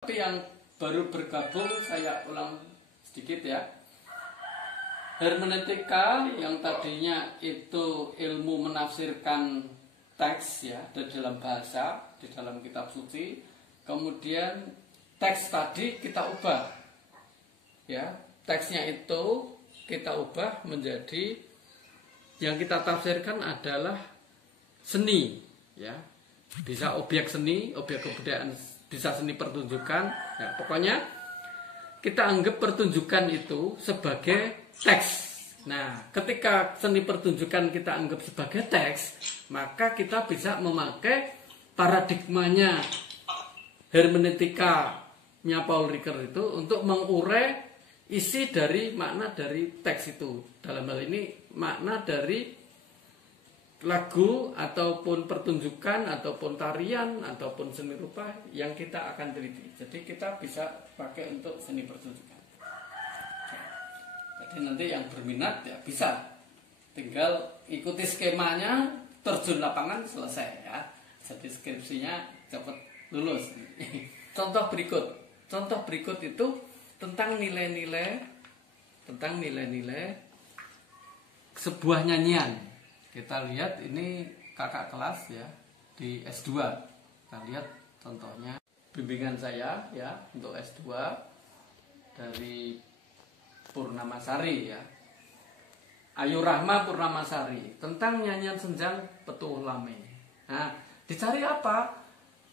Tapi yang baru bergabung saya ulang sedikit ya. Hermeneutika yang tadinya itu ilmu menafsirkan teks ya dalam bahasa di dalam kitab suci. Kemudian teks tadi kita ubah ya. Teksnya itu kita ubah menjadi yang kita tafsirkan adalah seni ya. Bisa objek seni, objek kebudayaan, bisa seni pertunjukan ya, pokoknya kita anggap pertunjukan itu sebagai teks. Nah, ketika seni pertunjukan kita anggap sebagai teks, maka kita bisa memakai paradigmanya hermeneutikanya Paul Ricoeur itu untuk mengurai isi dari makna dari teks itu. Dalam hal ini makna dari lagu ataupun pertunjukan ataupun tarian ataupun seni rupa yang kita akan teliti. Jadi kita bisa pakai untuk seni pertunjukan. Jadi nanti yang berminat ya bisa tinggal ikuti skemanya, terjun lapangan, selesai ya. Jadi skripsinya cepat lulus. Contoh berikut itu tentang nilai-nilai sebuah nyanyian. Kita lihat ini kakak kelas ya di S2. Kita lihat contohnya bimbingan saya ya untuk S2 dari Purnamasari ya. Ayu Rahma Purnamasari tentang nyanyian senjang Petuh Lame. Nah, dicari apa?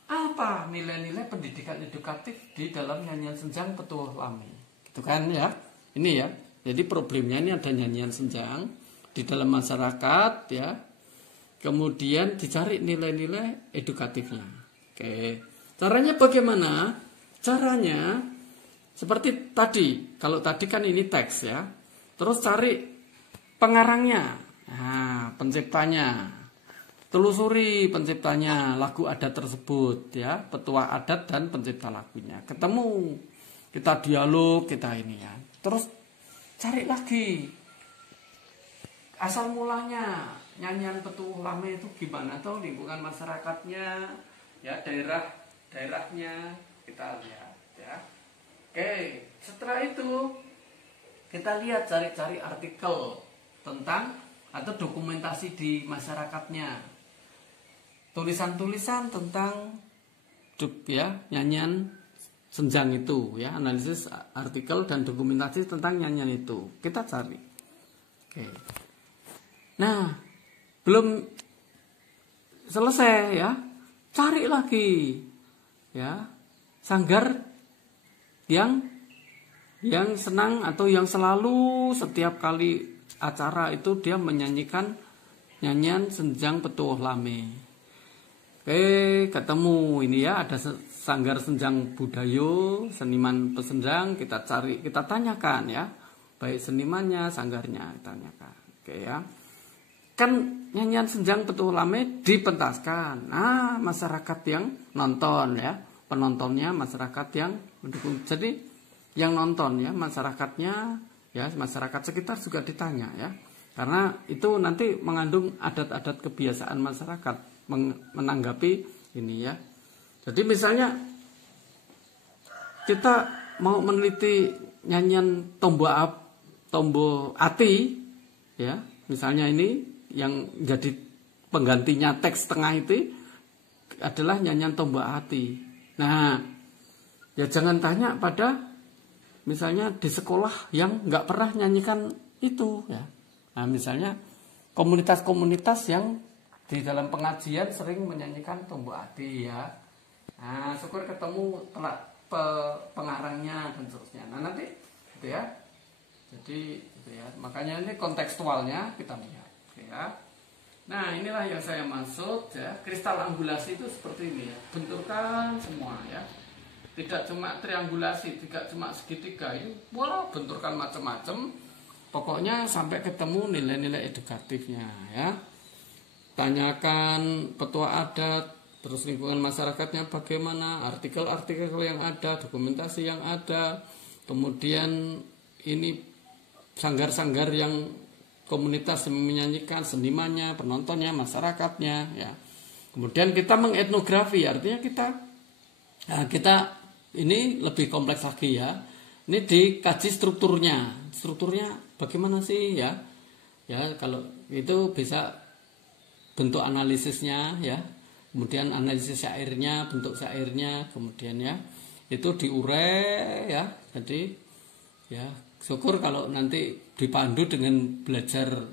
Apa nilai-nilai pendidikan edukatif di dalam nyanyian senjang Petuh Lame? Gitu kan ya. Ini ya. Jadi problemnya ini ada nyanyian senjang di dalam masyarakat ya, kemudian dicari nilai-nilai edukatifnya. Oke, caranya bagaimana? Caranya seperti tadi. Kalau tadi kan ini teks ya, terus cari pengarangnya, nah, penciptanya, telusuri penciptanya lagu adat tersebut ya, petua adat dan pencipta lagunya. Ketemu, kita dialog, kita ini ya, terus cari lagi asal mulanya nyanyian Petuh Lame itu gimana tuh, lingkungan masyarakatnya ya, daerahnya kita lihat ya. Oke, setelah itu kita lihat cari-cari artikel tentang atau dokumentasi di masyarakatnya, tulisan-tulisan tentang ya nyanyian senjang itu ya, analisis artikel dan dokumentasi tentang nyanyian itu kita cari. Oke. Nah, belum selesai ya, cari lagi ya sanggar yang senang atau yang selalu setiap kali acara itu dia menyanyikan nyanyian senjang Petuh Lame. Oke, ketemu ini ya, ada sanggar senjang Budayo, seniman pesenjang, kita cari, kita tanyakan ya, baik senimannya, sanggarnya, tanyakan. Oke ya. Kan nyanyian senjang Petuh Lame dipentaskan. Nah, masyarakat yang nonton ya, penontonnya masyarakat yang mendukung. Jadi yang nonton ya, masyarakatnya ya, masyarakat sekitar juga ditanya ya. Karena itu nanti mengandung adat-adat kebiasaan masyarakat menanggapi ini ya. Jadi misalnya kita mau meneliti nyanyian Tombo Ati ya, misalnya ini yang jadi penggantinya teks tengah itu adalah nyanyian Tombo Ati. Nah, ya jangan tanya pada misalnya di sekolah yang nggak pernah nyanyikan itu ya. Nah, misalnya komunitas-komunitas yang di dalam pengajian sering menyanyikan Tombo Ati ya. Nah, syukur ketemu pengarangnya dan seterusnya. Nah, nanti gitu ya. Jadi gitu ya. Makanya ini kontekstualnya kita lihat. Ya. Nah, inilah yang saya maksud ya, kristal angulasi itu seperti ini ya, benturkan semua ya, tidak cuma triangulasi, tidak cuma segitiga, ini wah benturkan macam-macam, pokoknya sampai ketemu nilai-nilai edukatifnya ya. Tanyakan petua adat, terus lingkungan masyarakatnya bagaimana, artikel-artikel yang ada, dokumentasi yang ada, kemudian ini sanggar-sanggar yang komunitas yang menyanyikan, senimannya, penontonnya, masyarakatnya ya. Kemudian kita mengetnografi, artinya kita ini lebih kompleks lagi ya. Ini dikaji strukturnya. Strukturnya bagaimana sih ya? Ya, kalau itu bisa bentuk analisisnya ya. Kemudian analisis syairnya, bentuk syairnya, kemudian ya itu diurai ya. Jadi ya, syukur kalau nanti dipandu dengan belajar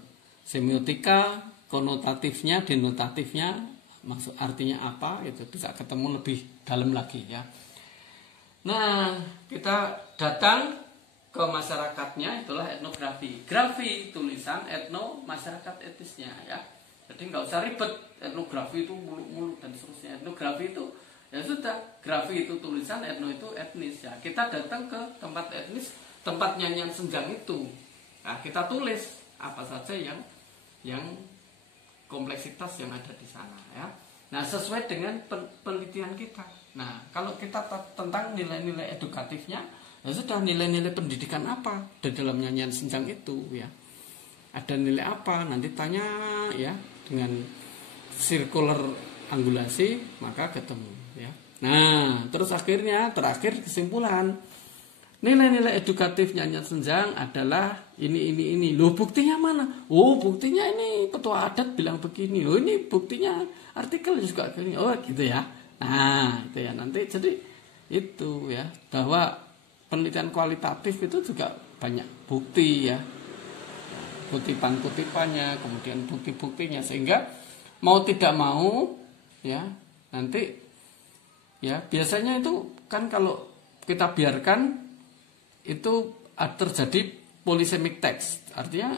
semiotika, konotatifnya, denotatifnya, maksud artinya apa, itu bisa ketemu lebih dalam lagi ya. Nah, kita datang ke masyarakatnya, itulah etnografi. Grafi tulisan, etno masyarakat etnisnya ya. Jadi nggak usah ribet, etnografi itu muluk-muluk dan seterusnya. Etnografi itu ya sudah, grafi itu tulisan, etno itu etnis ya. Kita datang ke tempat etnis, tempat nyanyian senjang itu. Nah, kita tulis apa saja yang kompleksitas yang ada di sana ya. Nah, sesuai dengan penelitian kita. Nah, kalau kita tentang nilai-nilai edukatifnya, ya sudah, nilai-nilai pendidikan apa di dalam nyanyian senjang itu ya. Ada nilai apa? Nanti tanya ya dengan circular angulasi, maka ketemu ya. Nah, terus terakhir kesimpulan. Nilai-nilai edukatif nyanyian senjang adalah ini. Loh, buktinya mana? Oh, buktinya ini petua adat bilang begini. Oh, ini buktinya artikel juga begini. Oh, gitu ya. Nah, itu ya nanti jadi itu ya, bahwa penelitian kualitatif itu juga banyak bukti ya. Kutipan-kutipannya, kemudian bukti-buktinya, sehingga mau tidak mau ya nanti ya biasanya itu kan kalau kita biarkan itu terjadi polysemik text, artinya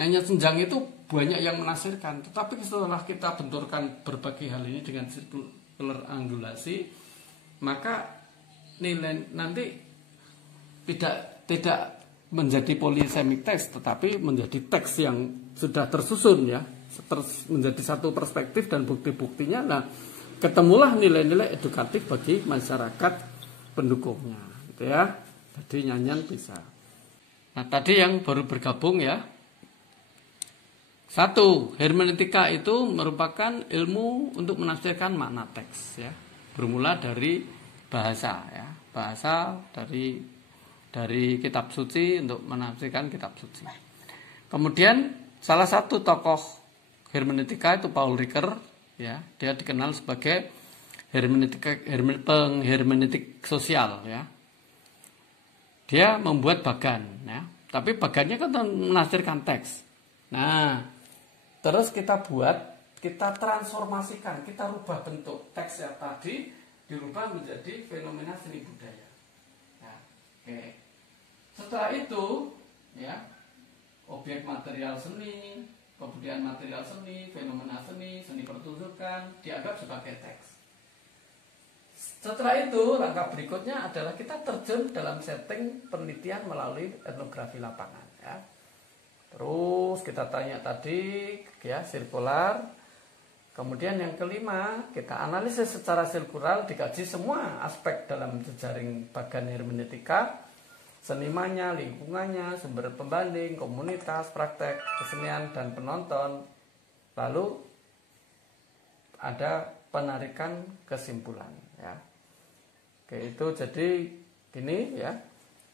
nyanyian senjang itu banyak yang menafsirkan, tetapi setelah kita benturkan berbagai hal ini dengan circular angulasi, maka nilai nanti tidak menjadi polysemik text, tetapi menjadi teks yang sudah tersusun ya, menjadi satu perspektif dan bukti-buktinya. Nah, ketemulah nilai-nilai edukatif bagi masyarakat pendukungnya, gitu ya. Jadi nyanyian bisa. Nah, tadi yang baru bergabung ya. 1. Hermeneutika itu merupakan ilmu untuk menafsirkan makna teks ya. Bermula dari bahasa ya. Bahasa dari kitab suci untuk menafsirkan kitab suci. Kemudian salah satu tokoh hermeneutika itu Paul Ricoeur ya. Dia dikenal sebagai penghermeneutik sosial ya. Dia membuat bagan ya. Tapi bagannya kan menafsirkan teks. Nah, terus kita transformasikan, kita rubah bentuk teks yang tadi, dirubah menjadi fenomena seni budaya. Ya, oke. Setelah itu, ya, objek material seni, kemudian material seni, fenomena seni, seni pertunjukan dianggap sebagai teks. Setelah itu, langkah berikutnya adalah kita terjun dalam setting penelitian melalui etnografi lapangan. Ya. Terus kita tanya tadi, ya, sirkular. Kemudian yang kelima, kita analisis secara sirkular, dikaji semua aspek dalam jejaring bagan hermeneutika, senimannya, lingkungannya, sumber pembanding, komunitas, praktek, kesenian, dan penonton. Lalu ada penarikan kesimpulan. Ya. Oke, itu jadi gini ya.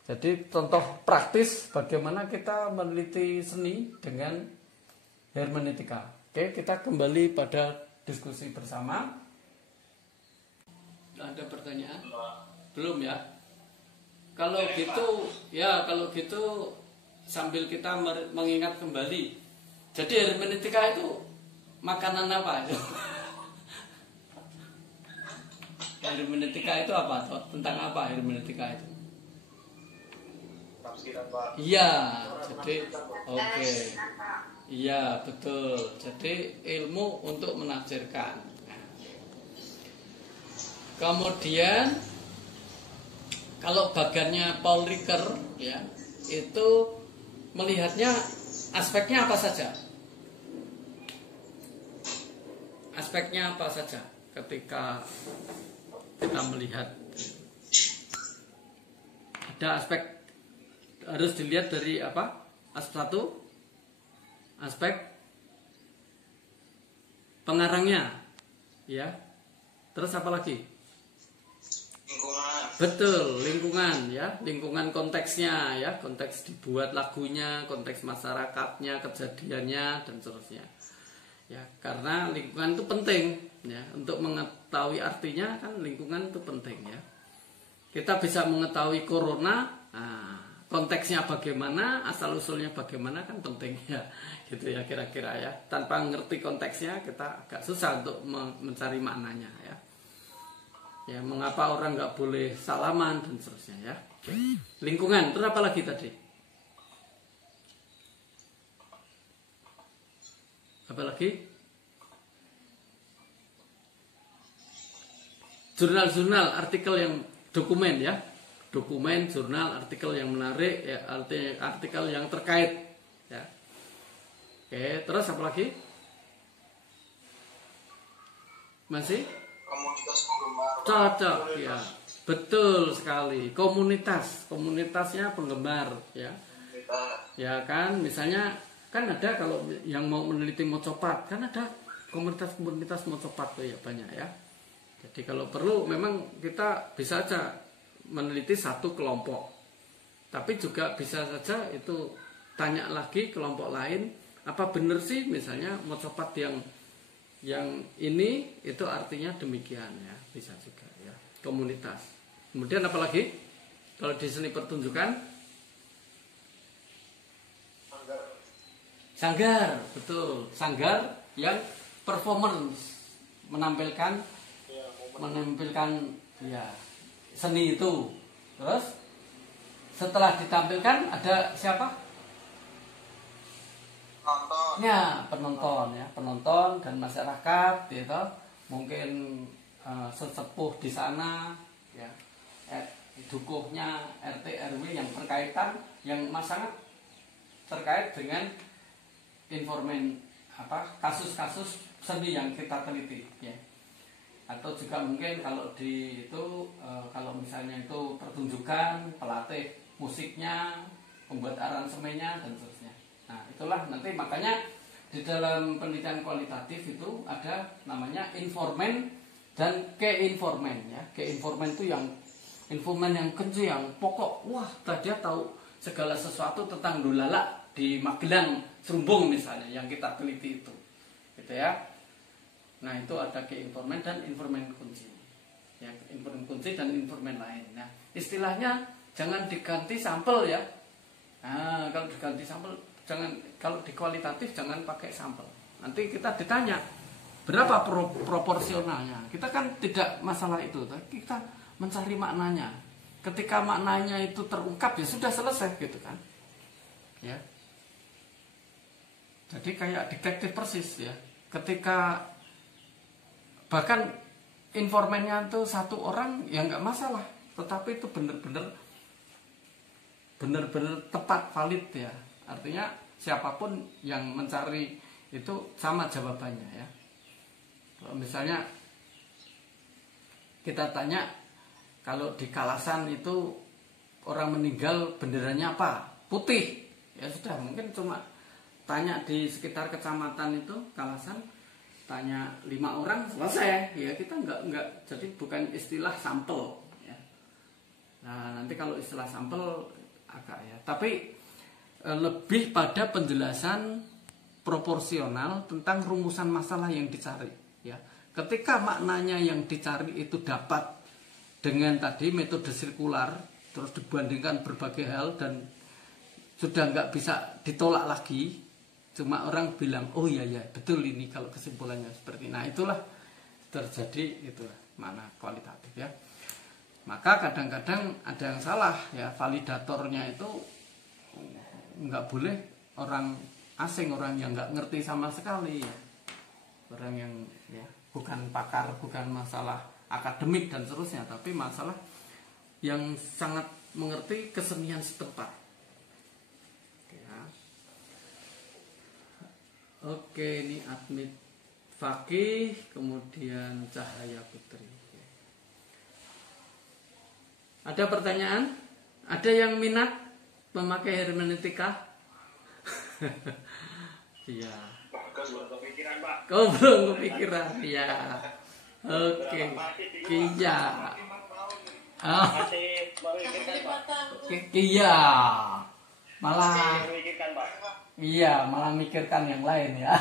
Jadi contoh praktis bagaimana kita meneliti seni dengan hermeneutika. Oke, kita kembali pada diskusi bersama. Ada pertanyaan? Belum ya? Kalau gitu sambil kita mengingat kembali. Jadi hermeneutika itu makanan apa itu? Hermeneutika itu apa? Tentang apa hermeneutika itu? Tafsiran, Pak. Iya, jadi oke. Iya, betul. Jadi ilmu untuk menafsirkan. Kemudian kalau bagannya Paul Ricoeur ya, itu melihatnya aspeknya apa saja? Aspeknya apa saja ketika kita melihat? Ada aspek, harus dilihat dari apa? Satu, aspek pengarangnya, ya. Terus apa lagi? Lingkungan. Betul, lingkungan ya, lingkungan konteksnya ya, konteks dibuat lagunya, konteks masyarakatnya, kejadiannya dan seterusnya. Ya, karena lingkungan itu penting ya, untuk mengetahui artinya kan lingkungan itu penting ya. Kita bisa mengetahui corona, nah, konteksnya bagaimana, asal usulnya bagaimana kan penting ya, gitu ya kira-kira ya. Tanpa ngerti konteksnya kita agak susah untuk mencari maknanya ya. Ya, mengapa orang nggak boleh salaman dan seterusnya ya. Oke. Lingkungan, terus apa lagi tadi? Apa lagi? Jurnal-jurnal, artikel yang dokumen ya. Dokumen, jurnal, artikel yang menarik ya, artikel yang terkait ya. Oke, terus apa lagi? Masih? Komunitas penggemar. Cocok ya, betul sekali. Komunitasnya penggemar ya. Ya kan, misalnya kan ada kalau yang mau meneliti mocopat kan ada komunitas mocopat tuh ya banyak ya. Jadi kalau perlu memang kita bisa aja meneliti satu kelompok, tapi juga bisa saja itu tanya lagi kelompok lain, apa benar sih misalnya mocopat yang ini itu artinya demikian ya, bisa juga ya, komunitas. Kemudian apalagi kalau di seni pertunjukan, sanggar, betul, sanggar yang performance menampilkan ya seni itu. Terus setelah ditampilkan ada siapa? Penonton dan masyarakat gitu, mungkin sesepuh di sana ya, dukuhnya RT RW yang berkaitan, yang sangat terkait dengan kasus-kasus seni yang kita teliti ya. Atau juga mungkin kalau kalau misalnya itu pertunjukan, pelatih musiknya, pembuat aransemennya dan seterusnya. Nah, itulah nanti makanya di dalam penelitian kualitatif itu ada namanya informan dan keinforman ya. Keinforman itu yang informan yang kecil, yang pokok. Wah, dia tahu segala sesuatu tentang Dolala di Magelang, Serumbung misalnya yang kita teliti itu. Gitu ya. Nah, itu ada keinforman dan informan kunci. Ya, informan kunci dan informan lain. Nah, istilahnya jangan diganti sampel ya. Nah, kalau diganti sampel kalau di kualitatif jangan pakai sampel. Nanti kita ditanya berapa proporsionalnya. Kita kan tidak masalah itu, tapi kita mencari maknanya. Ketika maknanya itu terungkap ya sudah selesai gitu kan. Ya. Jadi kayak detektif persis ya. Ketika bahkan informannya itu satu orang ya nggak masalah, tetapi itu benar-benar tepat, valid ya. Artinya siapapun yang mencari itu sama jawabannya ya. Kalau misalnya kita tanya, kalau di Kalasan itu orang meninggal benderanya apa? Putih. Ya sudah, mungkin cuma tanya di sekitar kecamatan itu Kalasan, tanya 5 orang selesai. Ya kita enggak jadi bukan istilah sampel ya. Nah, nanti kalau istilah sampel agak ya. Tapi lebih pada penjelasan proporsional tentang rumusan masalah yang dicari ya. Ketika maknanya yang dicari itu dapat dengan tadi metode sirkular, terus dibandingkan berbagai hal dan sudah nggak bisa ditolak lagi, cuma orang bilang oh iya ya betul ini kalau kesimpulannya seperti ini. Nah, itulah terjadi, itulah makna kualitatif ya. Maka kadang-kadang ada yang salah ya, validatornya itu nggak boleh orang asing, orang yang nggak ngerti sama sekali ya. Orang yang ya bukan pakar, bukan masalah akademik dan seterusnya, tapi masalah yang sangat mengerti kesenian setempat ya. Oke, ini Admit Fakih, kemudian Cahaya Putri. Ada pertanyaan? Ada yang minat memakai hermeneutika? Iya. Belum kepikiran, Pak. Kau belum kepikiran, ya. Oke. Iya. Masih memikirkan Pak. Iya. Malah Masih memikirkan Pak. iya, malah mikirkan yang lain ya.